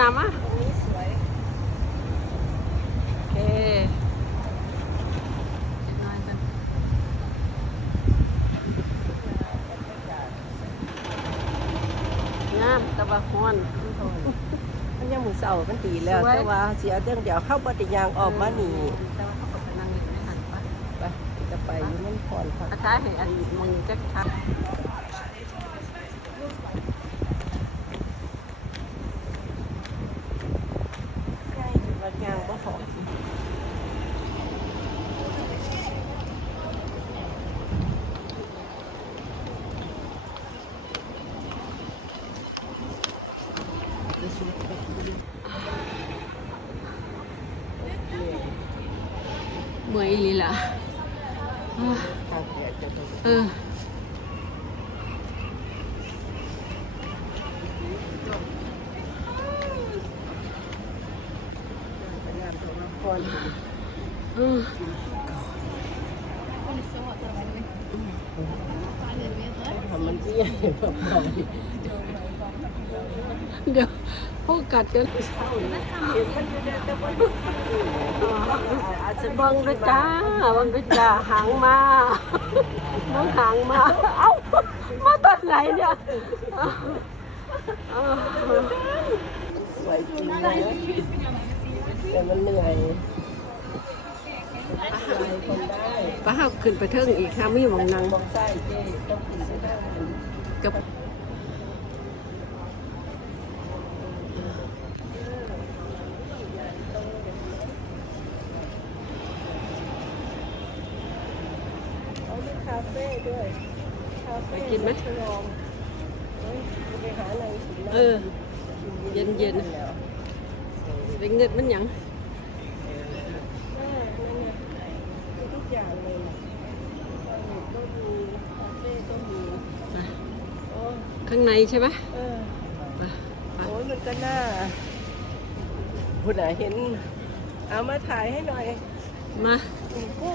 น้ำอะตรงนี้สวยโอเคเดี๋ยวน้อยกันงามแตะบะฮ้อนมันยังมือเสามันตีแล้วสวยแต่ว่าเสียเรื่องเดี๋ยวเข้าปฏิยางออกมาหนีแต่ว่าเขาก็ไปนั่งอยู่ในหันปะไปจะไปอยู่นั่นพรค่ะอาท้ายให้อันมึงจักทัก มื่อยอีหลีล่ะอ่า ทางเดียวจะไป เออ พยายามจะมาพร เออ ทำมันเตี้ยแบบ เราเดี๋ยวพวกกัดกันอาจจะเบังด้วยจ้าเบังด้วยจ้าหางมาน้องหางมา เอ้า มาตอนไหนเนี่ยเอ้าสวยจริงนะแต่มันเหนื่อยคนได้ป้าเฮาขึ้นไปเทิงอีกค่ะมีหมองนางมองไส้เจ๊ต้องกินไปได้กับามีคาเฟ่ด้วยคาเฟ่ไปกินไหมลองเฮ้ยไปหาอะไรกินนะเออ เย็นเย็นแล้วเด็กเงินมันหยังแม่นั่นไงมีทุกอย่างเลยนะก็มีคาเฟ่ก็มีอะโอ้ยข้างในใช่ไหมเออ ไปไปโอ้ยมันก็น่าคุณอะเห็น เอามาถ่ายให้หน่อยมาอืมกู้